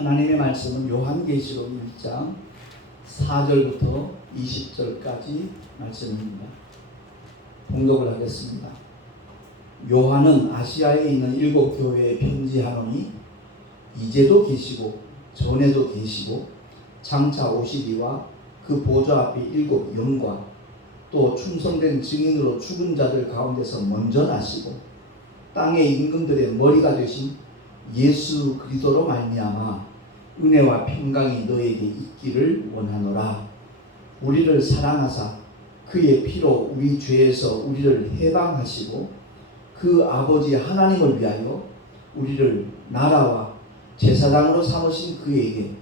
하나님의 말씀은 요한계시록 1장 4절부터 20절까지 말씀입니다. 봉독을 하겠습니다. 요한은 아시아에 있는 7 교회에 편지하노니 이제도 계시고 전에도 계시고 장차 오시리와 그 보좌 앞에 7 영과 또 충성된 증인으로 죽은 자들 가운데서 먼저 나시고 땅의 임금들의 머리가 되신 예수 그리스도로 말미암아 은혜와 평강이 너에게 있기를 원하노라. 우리를 사랑하사 그의 피로 우리 죄에서 우리를 해방하시고 그 아버지 하나님을 위하여 우리를 나라와 제사장으로 삼으신 그에게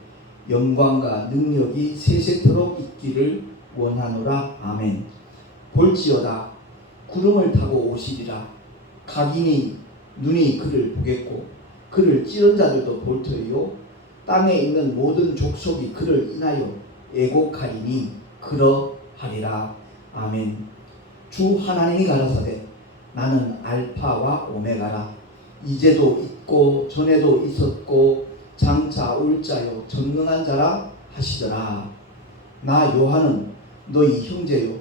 영광과 능력이 세세토록 있기를 원하노라. 아멘. 볼지어다 구름을 타고 오시리라. 각인이 눈이 그를 보겠고 그를 찌른 자들도 볼 터이요 땅에 있는 모든 족속이 그를 인하여 애곡하리니 그러하리라. 아멘. 주 하나님이 가라사대 나는 알파와 오메가라. 이제도 있고 전에도 있었고 장차 올 자요 전능한 자라 하시더라. 나 요한은 너희 형제요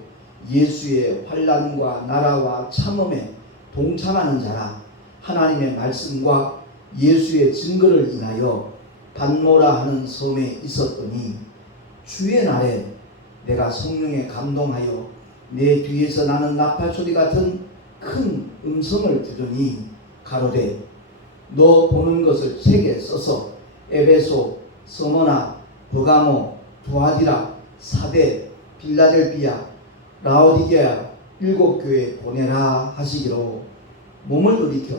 예수의 환난과 나라와 참음에 동참하는 자라. 하나님의 말씀과 예수의 증거를 인하여 반모라 하는 섬에 있었더니 주의 날에 내가 성령에 감동하여 내 뒤에서 나는 나팔소리 같은 큰 음성을 들으니 가로되 너 보는 것을 책에 써서 에베소, 서머나, 버가모, 두아디라, 사데, 빌라델비아, 라오디게아 7 교회에 보내라 하시기로 몸을 돌이켜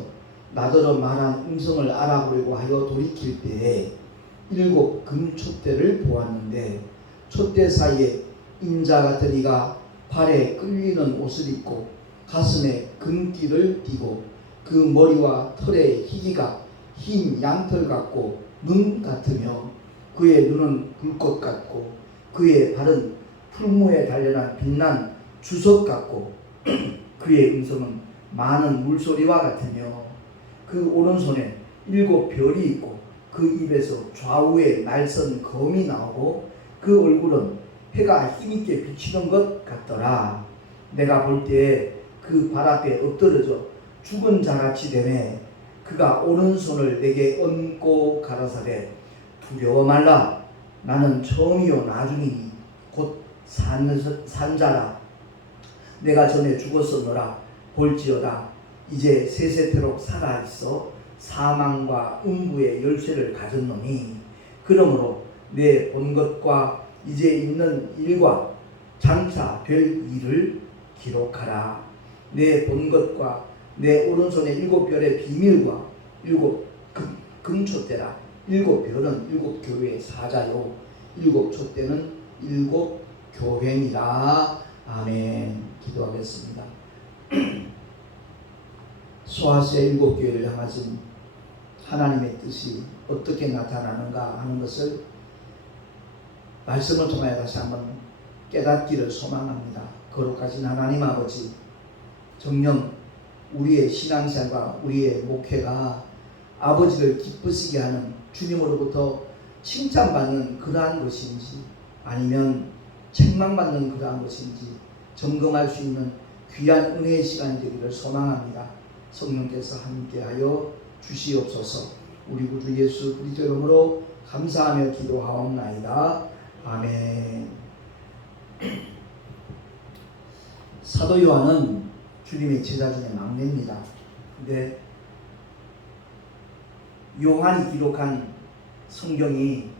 나더러 말한 음성을 알아보려고 하여 돌이킬 때에 7 금촛대를 보았는데 촛대 사이에 인자 같은 이가 발에 끌리는 옷을 입고 가슴에 금띠를 띠고 그 머리와 털의 희기가 흰 양털 같고 눈 같으며 그의 눈은 불꽃 같고 그의 발은 풀무에 단련한 빛난 주석 같고 그의 음성은 많은 물소리와 같으며 그 오른손에 7 별이 있고 그 입에서 좌우에 날선 검이 나오고 그 얼굴은 해가 힘있게 비치는 것 같더라. 내가 볼 때에 그 발 앞에 엎드러져 죽은 자같이 되매 그가 오른손을 내게 얹고 가라사대 두려워 말라. 나는 처음이요 나중이니 곧 산자라. 내가 전에 죽었었노라. 볼지어다 이제 세세토록 살아있어 사망과 음부의 열쇠를 가졌노니 그러므로 내 본 것과 이제 있는 일과 장차 될 일을 기록하라. 내 본 것과 내 오른손의 7 별의 비밀과 7 금촛대라. 7 별은 7 교회의 사자요 7 촛대는 7 교회니라. 아멘. 기도하겠습니다. 소아시아 7 교회를 향하신 하나님의 뜻이 어떻게 나타나는가 하는 것을 말씀을 통하여 다시 한번 깨닫기를 소망합니다. 거룩하신 하나님 아버지, 정녕 우리의 신앙생활과 우리의 목회가 아버지를 기쁘시게 하는 주님으로부터 칭찬받는 그러한 것인지 아니면 책망받는 그러한 것인지 점검할 수 있는 귀한 은혜의 시간이 되기를 소망합니다. 성령께서 함께하여 주시옵소서. 우리 구주 예수 그리스도 이름으로 감사하며 기도하옵나이다. 아멘. 사도 요한은 주님의 제자 중에 막내입니다. 근데 요한이 기록한 성경이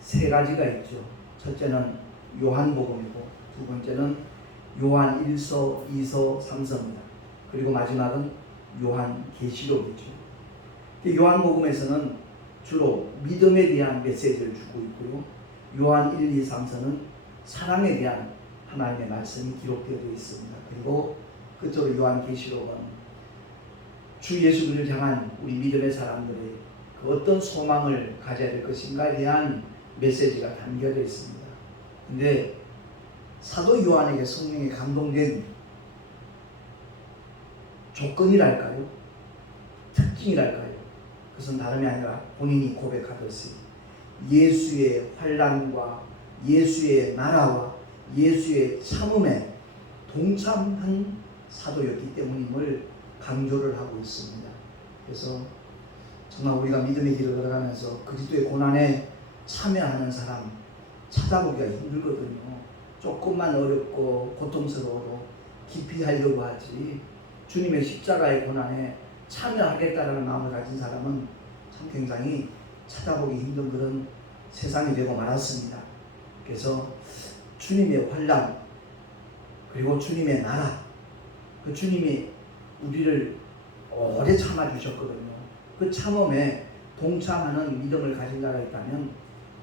3 가지가 있죠. 첫째는 요한복음이고 두 번째는 요한 1서, 2서, 3서입니다. 그리고 마지막은 요한계시록이죠. 요한복음에서는 주로 믿음에 대한 메시지를 주고 있고요. 요한 1, 2, 3서는 사랑에 대한 하나님의 말씀이 기록되어 있습니다. 그리고 그쪽으로 요한계시록은 주 예수를 향한 우리 믿음의 사람들의 그 어떤 소망을 가져야 될 것인가에 대한 메시지가 담겨져 있습니다. 근데 사도 요한에게 성령에 감동된 조건이랄까요? 특징이랄까요? 그것은 다름이 아니라 본인이 고백하듯이 예수의 환난과 예수의 나라와 예수의 참음에 동참한 사도였기 때문임을 강조를 하고 있습니다. 그래서 정말 우리가 믿음의 길을 걸어가면서 그리스도의 고난에 참여하는 사람 찾아보기가 힘들거든요. 조금만 어렵고 고통스러워도 깊이 하려고 하지, 주님의 십자가의 고난에 참여하겠다라는 마음을 가진 사람은 참 굉장히 찾아보기 힘든 그런 세상이 되고 말았습니다. 그래서 주님의 환난 그리고 주님의 나라, 그 주님이 우리를 오래 참아주셨거든요. 그 참음에 동참하는 믿음을 가진 자가 있다면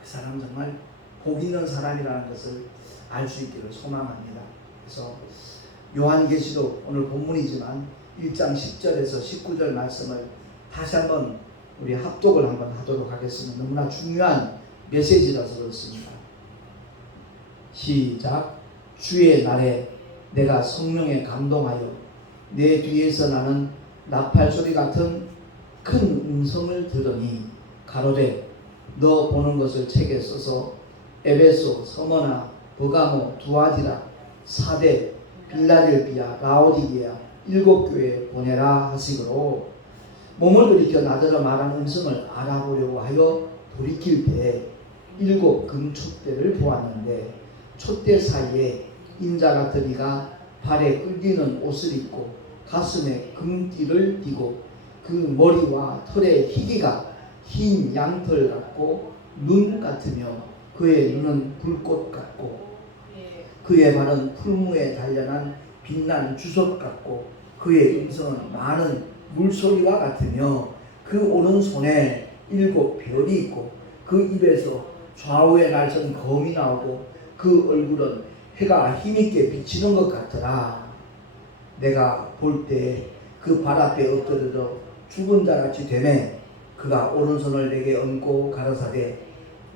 그 사람은 정말 복 있는 사람이라는 것을 알 수 있기를 소망합니다. 그래서 요한계시록 오늘 본문이지만 1장 10절에서 19절 말씀을 다시 한번 우리 합독을 한번 하도록 하겠습니다. 너무나 중요한 메시지라서 그렇습니다. 시작. 주의 날에 내가 성령에 감동하여 내 뒤에서 나는 나팔 소리 같은 큰 음성을 들으니 가로되 너 보는 것을 책에 써서 에베소, 서머나, 버가모, 두아디라, 사대, 빌라델비아, 라오디게아 7교회에 보내라 하시므로 몸을 돌이켜 나더러 말하는 음성을 알아보려고 하여 돌이킬 때에 7 금촛대를 보았는데 촛대 사이에 인자 같은 이가 발에 끌리는 옷을 입고 가슴에 금띠를 띠고 그 머리와 털의 희기가 흰 양털 같고 눈 같으며 그의 눈은 불꽃 같고 그의 발은 풀무에 단련한 빛난 주석 같고 그의 음성은 많은 물소리와 같으며 그 오른손에 7 별이 있고 그 입에서 좌우에 날선 검이 나오고 그 얼굴은 해가 힘있게 비치는 것 같더라. 내가 볼 때 그 발 앞에 엎드려 죽은 자같이 되매 그가 오른손을 내게 얹고 가라사대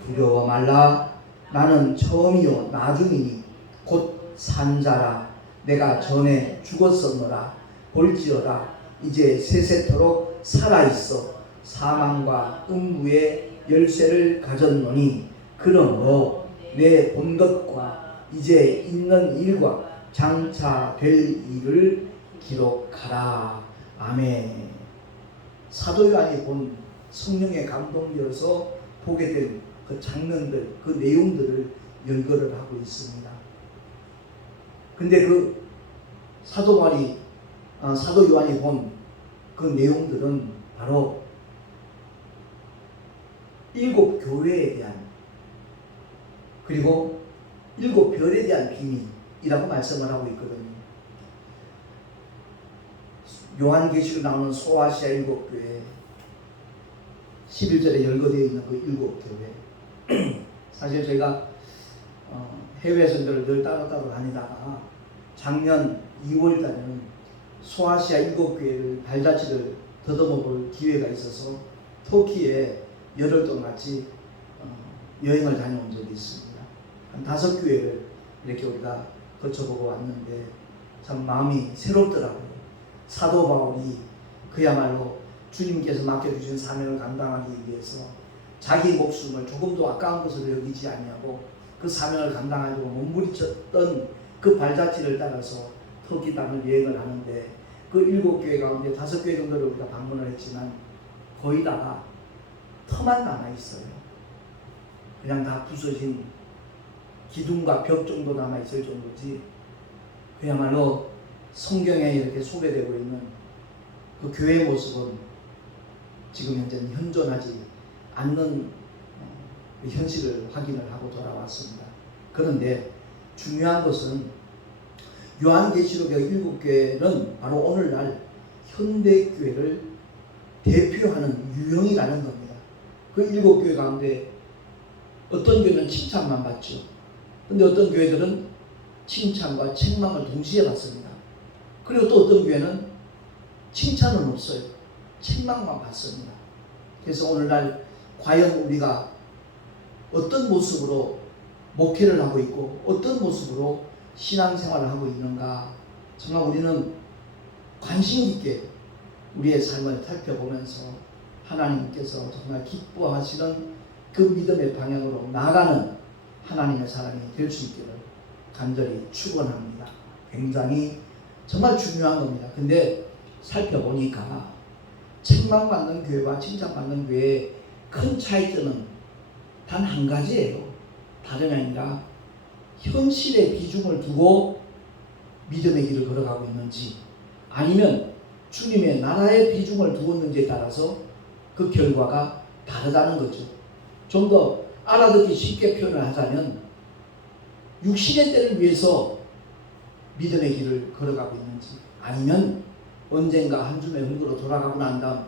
두려워 말라. 나는 처음이요 나중이니 곧 산자라. 내가 전에 죽었었노라. 볼지어다 이제 세세토록 살아있어 사망과 음부의 열쇠를 가졌노니 그러므로 내 본 것과 이제 있는 일과 장차 될 일을 기록하라. 아멘. 사도 요한이 본 성령의 감동이어서 보게 된 그 장면들, 그 내용들을 연결을 하고 있습니다. 근데 그 사도 요한이 본 그 내용들은 바로 7 교회에 대한 그리고 7 별에 대한 비밀이라고 말씀을 하고 있거든요. 요한계시록 나오는 소아시아 7교회 11절에 열거되어 있는 그 7 교회 사실 저희가 해외 선교를 늘 따로 다니다가 작년 2월 달에는 소아시아 7교회를 발자취를 더듬어 볼 기회가 있어서 터키에 열흘 동안 같이 여행을 다녀온 적이 있습니다. 한 5교회를 이렇게 우리가 거쳐보고 왔는데 참 마음이 새롭더라고요. 사도 바울이 그야말로 주님께서 맡겨주신 사명을 감당하기 위해서 자기 목숨을 조금도 아까운 것으로 여기지 아니하고 그 사명을 감당하려고 몸부림쳤던 그 발자취를 따라서 터키 땅을 여행을 하는데 그 7교회 가운데 5교회 정도를 우리가 방문을 했지만 거의 다가 터만 남아있어요. 그냥 다 부서진 기둥과 벽 정도 남아있을 정도지 그야말로 성경에 이렇게 소개되고 있는 그 교회 모습은 지금 현재는 현존하지 않는 현실을 확인을 하고 돌아왔습니다. 그런데 중요한 것은 요한계시록의 7교회는 바로 오늘날 현대교회를 대표하는 유형이라는 겁니다. 그 7교회 가운데 어떤 교회는 칭찬만 받죠. 그런데 어떤 교회들은 칭찬과 책망을 동시에 받습니다. 그리고 또 어떤 교회는 칭찬은 없어요. 책망만 받습니다. 그래서 오늘날 과연 우리가 어떤 모습으로 목회를 하고 있고 어떤 모습으로 신앙생활을 하고 있는가, 정말 우리는 관심 있게 우리의 삶을 살펴보면서 하나님께서 정말 기뻐하시는 그 믿음의 방향으로 나아가는 하나님의 사람이 될 수 있기를 간절히 축원합니다. 굉장히 정말 중요한 겁니다. 근데 살펴보니까 책망받는 교회와 칭찬받는 교회의 큰 차이점은 단 한 가지예요. 다름이 아니라 현실의 비중을 두고 믿음의 길을 걸어가고 있는지 아니면 주님의 나라의 비중을 두었는지에 따라서 그 결과가 다르다는 거죠. 좀 더 알아듣기 쉽게 표현을 하자면 육신의 때를 위해서 믿음의 길을 걸어가고 있는지 아니면 언젠가 한 줌의 흙으로 돌아가고 난 다음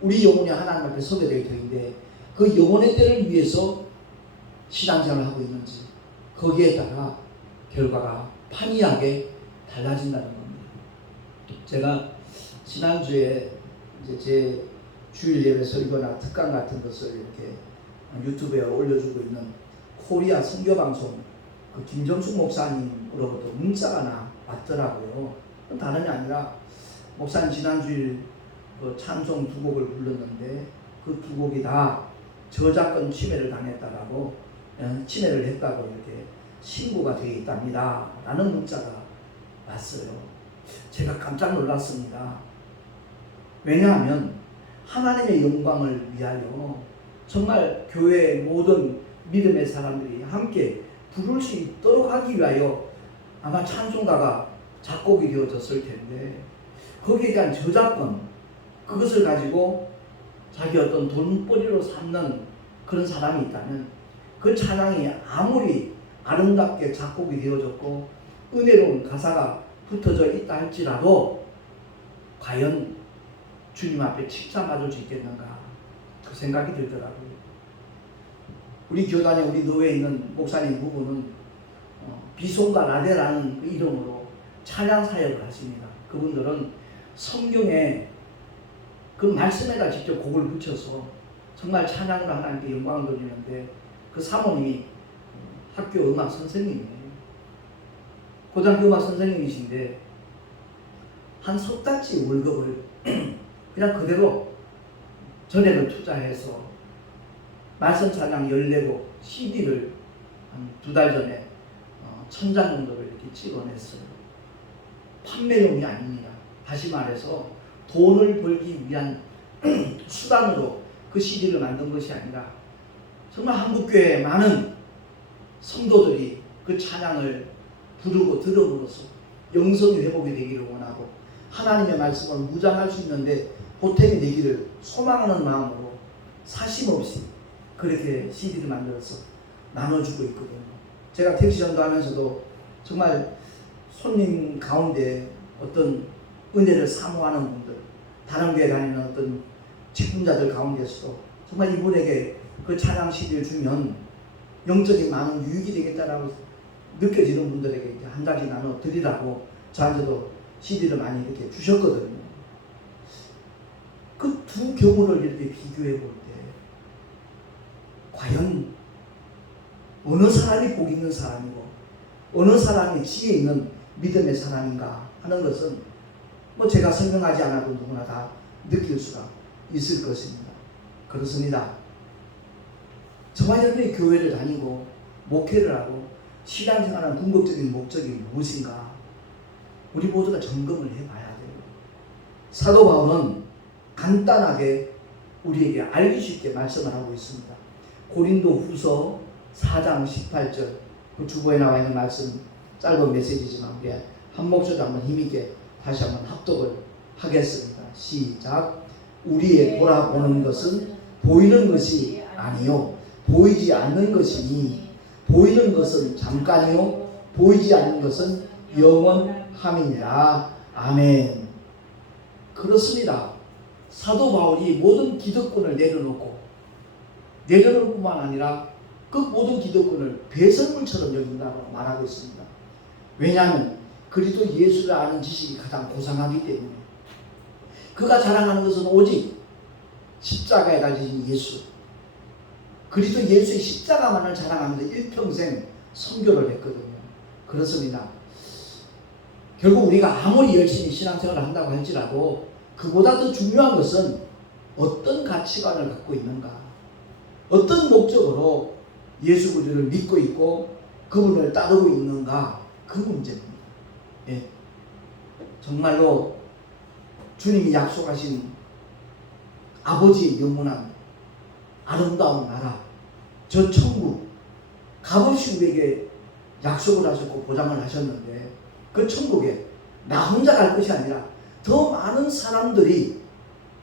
우리 영혼이 하나님 앞에 서게 될 터인데 그 영혼의 때를 위해서 신앙생활을 하고 있는지 거기에 따라 결과가 판이하게 달라진다는 겁니다. 제가 지난주에 이제 제 주일 예배 설교나 특강 같은 것을 이렇게 유튜브에 올려주고 있는 코리아 선교방송 그 김정숙 목사님으로부터 문자가 왔더라고요. 다름이 아니라 목사님 지난주일 그 찬송 두 곡을 불렀는데 그 두 곡이 다 저작권 침해를 당했다라고 침해를 했다고 이렇게 신고가 되어 있답니다. 라는 문자가 왔어요. 제가 깜짝 놀랐습니다. 왜냐하면 하나님의 영광을 위하여 정말 교회의 모든 믿음의 사람들이 함께 부를 수 있도록 하기 위하여 아마 찬송가가 작곡이 되어졌을 텐데 거기에 대한 저작권 그것을 가지고 자기 어떤 돈벌이로 삼는 그런 사람이 있다면 그 찬양이 아무리 아름답게 작곡이 되어졌고 은혜로운 가사가 붙어져 있다 할지라도 과연 주님 앞에 칭찬받을 수 있겠는가 그 생각이 들더라고요. 우리 교단에 우리 노회에 있는 목사님 부부는 비송가 라데라는 그 이름으로 찬양 사역을 하십니다. 그분들은 성경에 그 말씀에다 직접 곡을 붙여서 정말 찬양으로 하나님께 영광을 돌리는데 그 사모님이 학교 음악 선생님이에요. 고등학교 음악 선생님이신데 한 석 달치 월급을 그냥 그대로 전액을 투자해서 말씀 찬양 14곡 CD를 한 2달 전에 1000장 정도를 이렇게 찍어냈어요. 판매용이 아닙니다. 다시 말해서 돈을 벌기 위한 수단으로 그 CD를 만든 것이 아니라 정말 한국교회에 많은 성도들이 그 찬양을 부르고 들음으로써 영성이 회복이 되기를 원하고 하나님의 말씀을 무장할 수 있는데 보탬이 되기를 소망하는 마음으로 사심없이 그렇게 CD를 만들어서 나눠주고 있거든요. 제가 택시 전도하면서도 정말 손님 가운데 어떤 은혜를 사모하는 분들, 다른 교회 다니는 어떤 직분자들 가운데서도 정말 이분에게 그 찬양 CD를 주면 영적인 많은 유익이 되겠다라고 느껴지는 분들에게 이제 한 가지 나눠 드리라고 저한테도 CD를 많이 이렇게 주셨거든요. 그 두 경우를 이렇게 비교해 볼 때 과연 어느 사람이 복 있는 사람이고 어느 사람이 지혜 있는 믿음의 사람인가 하는 것은 뭐 제가 설명하지 않아도 누구나 다 느낄 수가 있을 것입니다. 그렇습니다. 저와 여러분이 교회를 다니고 목회를 하고 신앙생활하는 궁극적인 목적이 무엇인가 우리 모두가 점검을 해봐야 돼요. 사도 바울은 간단하게 우리에게 알기 쉽게 말씀을 하고 있습니다. 고린도 후서 4장 18절 그 주보에 나와 있는 말씀 짧은 메시지지만 우리 한 목소리로 한번 힘있게 다시 한번 합독을 하겠습니다. 시작. 우리의 돌아보는 것은 보이는 것이 아니요 보이지 않는 것이니 보이는 것은 잠깐이요 보이지 않는 것은 영원함이니라. 아멘. 그렇습니다. 사도 바울이 모든 기득권을 내려놓을 뿐만 아니라 그 모든 기득권을 배설물처럼 여긴다고 말하고 있습니다. 왜냐하면 그리스도 예수를 아는 지식이 가장 고상하기 때문에 그가 자랑하는 것은 오직 십자가에 달린 예수 그리스도 예수의 십자가만을 자랑하면서 일평생 선교를 했거든요. 그렇습니다. 결국 우리가 아무리 열심히 신앙생활을 한다고 할지라도 그보다 더 중요한 것은 어떤 가치관을 갖고 있는가 어떤 목적으로 예수 그리스도를 믿고 있고 그분을 따르고 있는가, 그 문제입니다. 예. 정말로 주님이 약속하신 아버지의 영원한 아름다운 나라, 저 천국 값없이 우리에게 약속을 하셨고 보장을 하셨는데, 그 천국에 나 혼자 갈 것이 아니라 더 많은 사람들이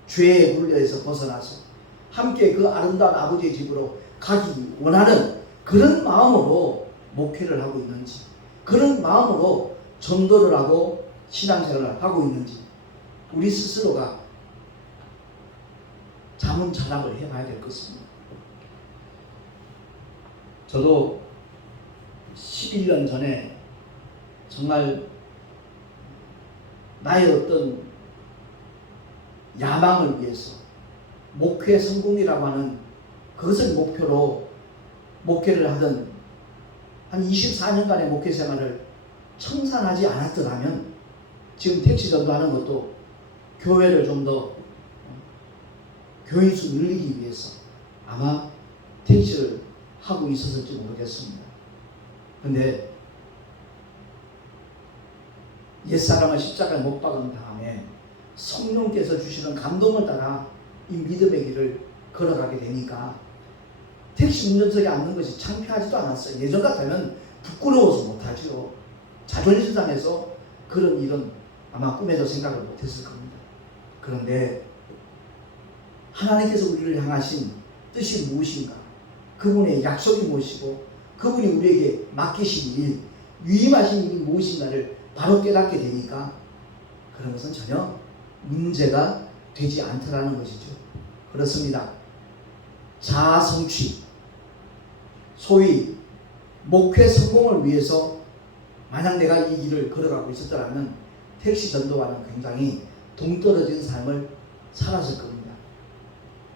죄의 굴레에서 벗어나서 함께 그 아름다운 아버지의 집으로 가기 원하는 그런 마음으로 목회를 하고 있는지, 그런 마음으로 전도를 하고 신앙생활을 하고 있는지 우리 스스로가 자문자답을 해봐야 될 것입니다. 저도 11년 전에 정말 나의 어떤 야망을 위해서 목회 성공이라고 하는 그것을 목표로 목회를 하던 한 24년간의 목회 생활을 청산하지 않았더라면 지금 택시 전도하는 것도 교회를 좀 더 교인 수 늘리기 위해서 아마 택시를 하고 있었을지 모르겠습니다. 그런데 옛사람을 십자가에 못 박은 다음에 성령께서 주시는 감동을 따라 이 믿음의 길을 걸어가게 되니까 택시 운전석에 앉는 것이 창피하지도 않았어요. 예전 같으면 부끄러워서 못하죠. 자존심 상해서 그런 일은 아마 꿈에도 생각을 못했을 겁니다. 그런데 하나님께서 우리를 향하신 뜻이 무엇인가, 그분의 약속이 무엇이고 그분이 우리에게 맡기신 일, 위임하신 일이 무엇인가를 바로 깨닫게 되니까 그런 것은 전혀 문제가 되지 않더라는 것이죠. 그렇습니다. 자아 성취, 소위 목회 성공을 위해서 만약 내가 이 길을 걸어가고 있었더라면 택시 전도와는 굉장히 동떨어진 삶을 살았을 겁니다.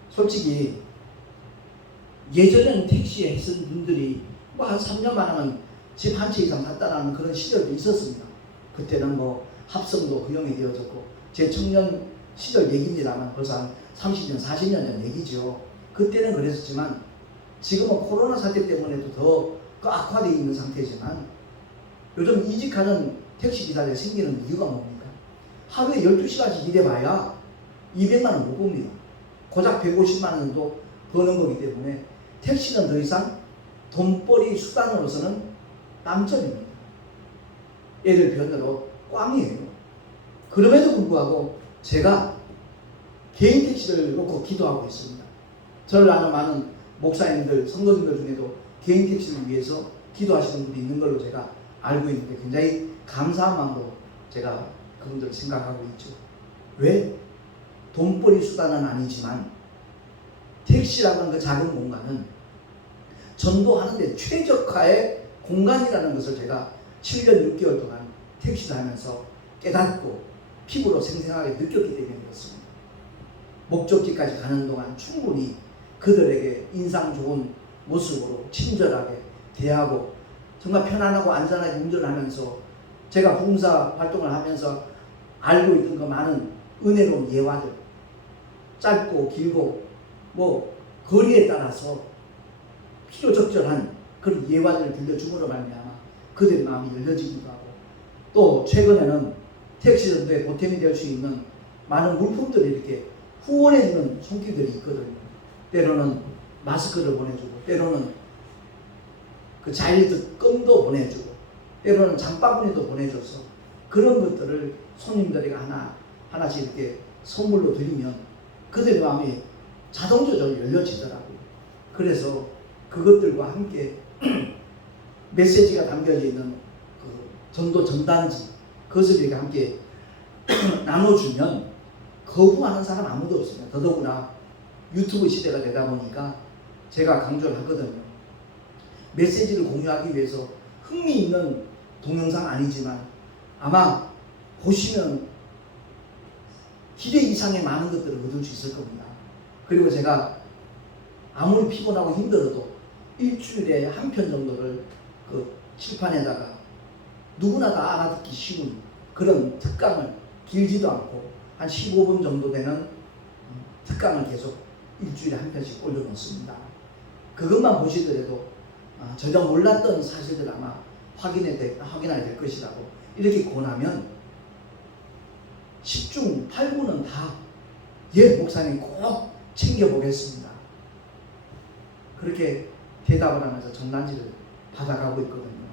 솔직히 예전에는 택시에 했던 분들이 뭐 한 3년만 하면 집 한 채 이상 샀다는 그런 시절도 있었습니다. 그때는 뭐 합성도 허용이 되어졌고, 제 청년 시절 얘기입니다만 벌써 한 30년, 40년 전 얘기죠. 그때는 그랬었지만 지금은 코로나 사태 때문에도 더 악화되어 있는 상태지만 요즘 이직하는 택시기사들이 생기는 이유가 뭡니까? 하루에 12시간씩 일해봐야 200만 원 못 봅니다. 고작 150만 원도 버는 거기 때문에 택시는 더 이상 돈벌이 수단으로서는 땀점입니다. 애들 편으로 꽝이에요. 그럼에도 불구하고 제가 개인 택시를 놓고 기도하고 있습니다. 저를 아는 많은 목사님들, 성도님들 중에도 개인 택시를 위해서 기도하시는 분이 있는 걸로 제가 알고 있는데 굉장히 감사한 마음으로 제가 그분들을 생각하고 있죠. 왜? 돈벌이 수단은 아니지만 택시라는 그 작은 공간은 전도하는데 최적화의 공간이라는 것을 제가 7년 6개월 동안 택시를 하면서 깨닫고 피부로 생생하게 느꼈기 때문에 그렇습니다. 목적지까지 가는 동안 충분히 그들에게 인상 좋은 모습으로 친절하게 대하고 정말 편안하고 안전하게 운전을 하면서 제가 봉사 활동을 하면서 알고 있던 그 많은 은혜로운 예화들, 짧고 길고 뭐 거리에 따라서 필요적절한 그런 예화들을 들려줌으로 말미암아 그들의 마음이 열려지기도 하고, 또 최근에는 택시 전도에 보탬이 될 수 있는 많은 물품들을 이렇게 후원해주는 손길들이 있거든요. 때로는 마스크를 보내주고, 때로는 그 자일드 껌도 보내주고, 때로는 장바구니도 보내줘서 그런 것들을 손님들에게 하나씩 이렇게 선물로 드리면 그들의 마음이 자동적으로 열려지더라고요. 그래서 그것들과 함께 메시지가 담겨져 있는 그 전도 전단지, 그것을 이렇게 함께 나눠주면 거부하는 사람 아무도 없습니다. 더더구나 유튜브 시대가 되다 보니까 제가 강조를 하거든요. 메시지를 공유하기 위해서 흥미있는 동영상 아니지만 아마 보시면 기대 이상의 많은 것들을 얻을 수 있을 겁니다. 그리고 제가 아무리 피곤하고 힘들어도 일주일에 한 편 정도를 그 칠판에다가 누구나 다 알아듣기 쉬운 그런 특강을, 길지도 않고 한 15분 정도 되는 특강을 계속 일주일에 한 편씩 올려놓습니다. 그것만 보시더라도 전혀 몰랐던 사실들 아마 확인하게 될 것이라고 이렇게 권하면 10중 8구는 다 예 목사님 꼭 챙겨보겠습니다. 그렇게 대답을 하면서 전단지를 받아가고 있거든요.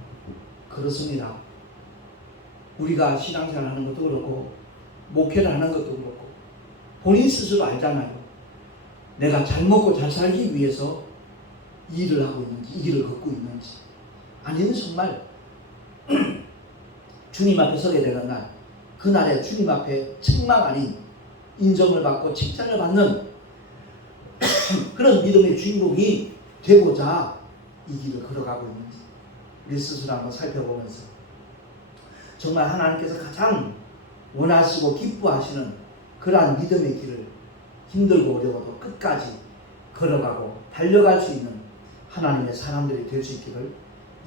그렇습니다. 우리가 신앙생활 하는 것도 그렇고 목회를 하는 것도 그렇고 본인 스스로 알잖아요. 내가 잘 먹고 잘 살기 위해서 이 일을 하고 있는지 이 길을 걷고 있는지, 아니면 정말 주님 앞에 서게 되는 날, 그날에 주님 앞에 책망 아닌 인정을 받고 칭찬을 받는 그런 믿음의 주인공이 되고자 이 길을 걸어가고 있는지 우리 스스로 한번 살펴보면서 정말 하나님께서 가장 원하시고 기뻐하시는 그러한 믿음의 길을 힘들고 어려워도 끝까지 걸어가고 달려갈 수 있는 하나님의 사람들이 될 수 있기를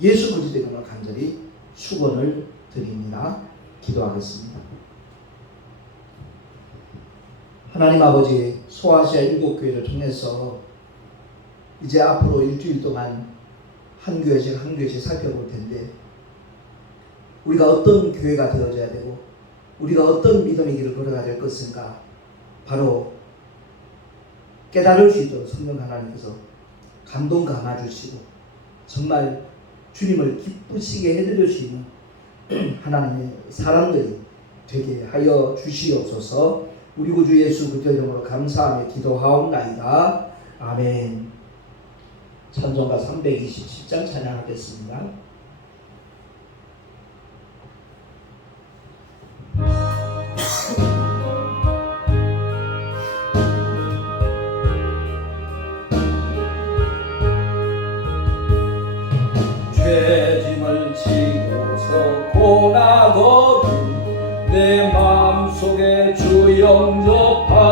예수 그리스도의 이름으로 간절히 축원을 드립니다. 기도하겠습니다. 하나님 아버지, 소아시아 7교회를 통해서 이제 앞으로 일주일 동안 한 교회씩 한 교회씩 살펴볼 텐데, 우리가 어떤 교회가 되어져야 되고 우리가 어떤 믿음의 길을 걸어가야 될 것인가 바로 깨달을 수 있도록 성령 하나님께서 감동 감아 주시고 정말 주님을 기쁘시게 해드릴 수 있는 하나님의 사람들이 되게 하여 주시옵소서. 우리 구주 예수 그리스도의 이름으로 감사하며 기도하옵나이다. 아멘. 찬송가 327장 찬양하겠습니다. 죄짐을 지고서 고나거든 내 마음속에 주 영접하며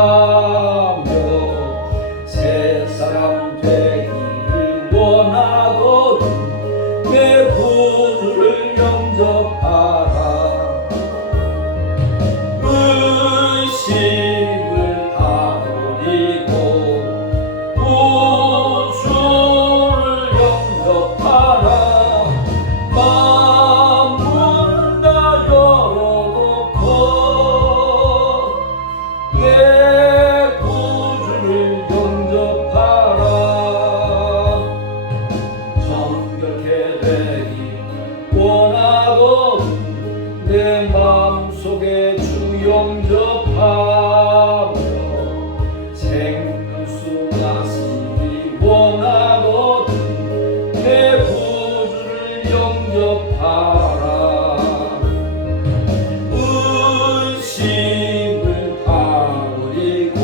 새 사람 되기를 원하거든 내 구주를 영접하라. 의심을 다 버리고 구주를 영접하라. 내 마음속에 주 영접하며 생수 마시기 원하거든 내 구주를 영접하라. 의심을 다 버리고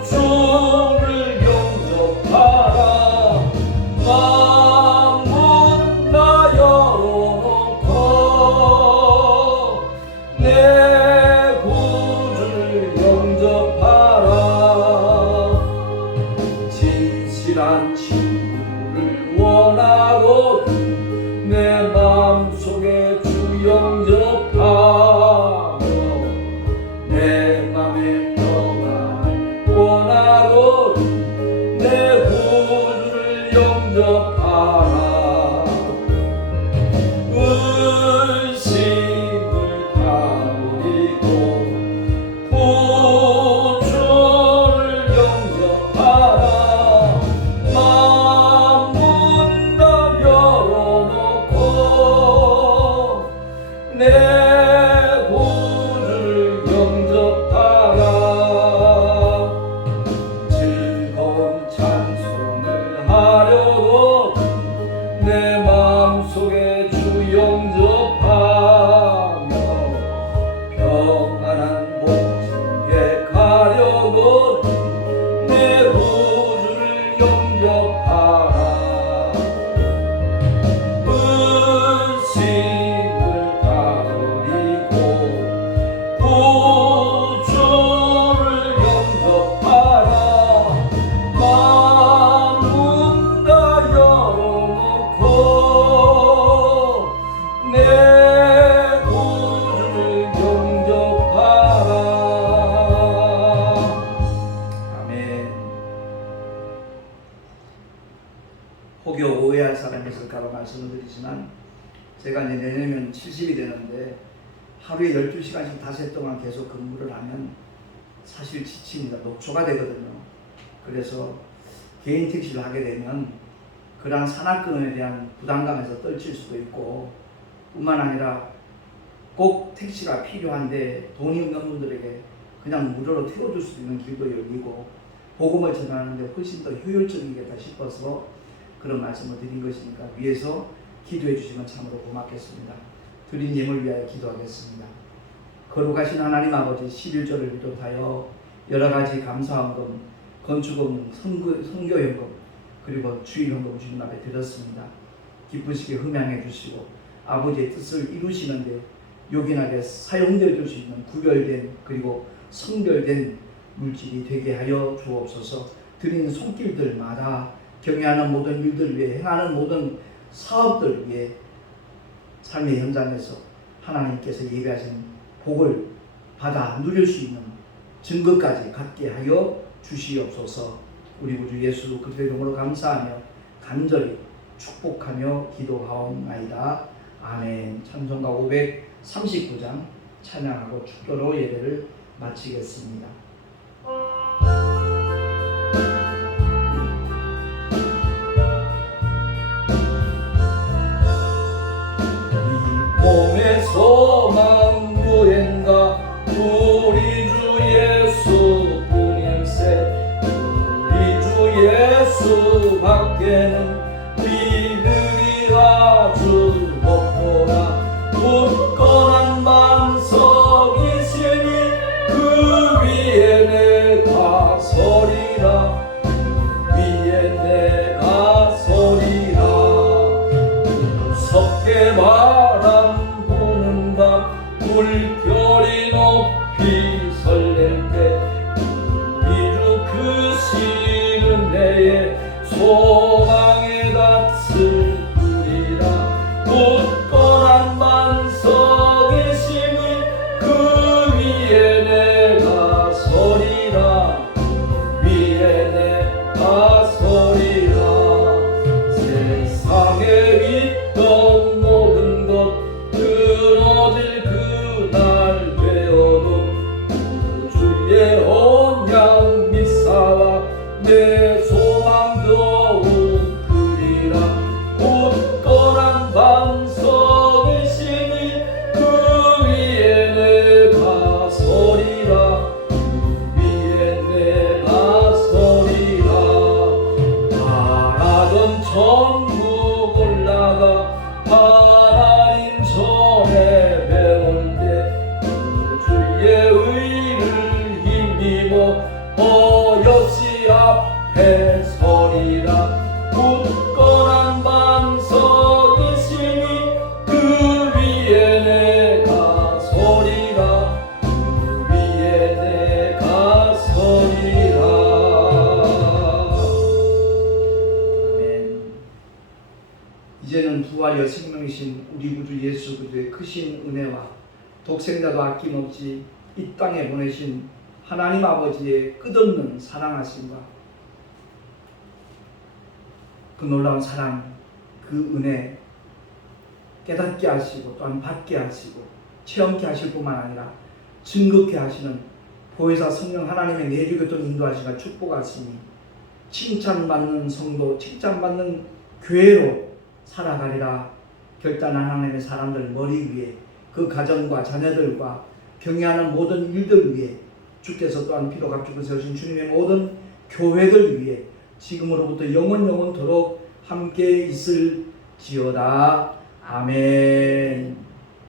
구주를 영접하라. 마음은 다 열어놓고 내 구주를 영접하라. 진실한 친구를 원하거든 내 마음속에 주 영접하며 내 맘의 평안을 원하거든 내 구주를 영접하라. 의심을 다 버리고 구주를 영접하라. 마음은 다 열어놓고 혹여 오해할 사람이 있을까봐 말씀을 드리지만 제가 이제 내년이면 70이 되는데 하루에 12시간씩 닷새 동안 계속 근무를 하면 사실 지칩니다. 녹초가 되거든요. 그래서 개인 택시를 하게 되면 그러한 산악근에 대한 부담감에서 떨칠 수도 있고 뿐만 아니라 꼭 택시가 필요한데 돈이 없는 분들에게 그냥 무료로 태워줄 수 있는 길도 열리고 복음을 전하는데 훨씬 더 효율적이겠다 싶어서 그런 말씀을 드린 것이니까 위에서 기도해 주시면 참으로 고맙겠습니다. 드린 예물 위하여 기도하겠습니다. 거룩하신 하나님 아버지 11조를 비롯하여 여러가지 감사헌금, 건축헌금, 선교헌금 그리고 주일헌금 주님 앞에 드렸습니다. 기쁘시게 흠양해 주시고 아버지의 뜻을 이루시는데 요긴하게 사용되어 줄 수 있는 구별된 그리고 성별된 물질이 되게 하여 주옵소서. 드린 손길들마다 경외하는 모든 일들 위해 행하는 모든 사업들 위해 삶의 현장에서 하나님께서 예배하신 복을 받아 누릴 수 있는 증거까지 갖게 하여 주시옵소서. 우리 구주 예수 그리스도의 이름으로 감사하며 간절히 축복하며 기도하옵나이다. 아멘. 찬송가 539장 찬양하고 축도로 예배를 마치겠습니다. 몸의 소망 무행가 우리 주 예수 뿐일세. 우리 주 예수 밖에는 믿음이 아주 없도다. 굳건한 반석 있으니 그 위에 내가 서리라. 위에 내가 서리라. 무섭게 바람 부는 밤 물결이 높이 설렐 때 우리 주 크신 은혜에 소망의 닷을 두리라. 굳건한 반석이시니 그 위에 내가 서리라. 위에 내가 서리라. 세상에 있던 모든 것 끊어질 그날 되어도 주의 언약 미사와 내 소망 더욱 크리라. 굳건한 반석이시니 그 위에 내가 서리라. 위에 내가 서리라. 바라던 천국 올라가 하나님 전에 배울 때 주의 의를 힘입어 어여시 앞에 서리라. 굳건한 반석이시니 그 위에 내가 서리라. 그 위에 내가 서리라. 아멘. 이제는 부활이여 생명이신 우리 구주 예수 그리스도의 크신 은혜와 독생자도 아낌없이 이 땅에 보내신 하나님 아버지의 끝없는 사랑하심과 그 놀라운 사랑, 그 은혜 깨닫게 하시고 또한 받게 하시고 체험케 하실 뿐만 아니라 증거케 하시는 보혜사 성령 하나님의 내주교통 인도하시가 축복하시니 칭찬받는 성도, 칭찬받는 교회로 살아가리라. 결단한 하나님의 사람들 머리 위에 그 가정과 자녀들과 경외하는 모든 일들 위에 주께서 또한 피로 값주고 세우신 주님의 모든 교회들 위해 지금으로부터 영원토록 함께 있을지어다. 아멘.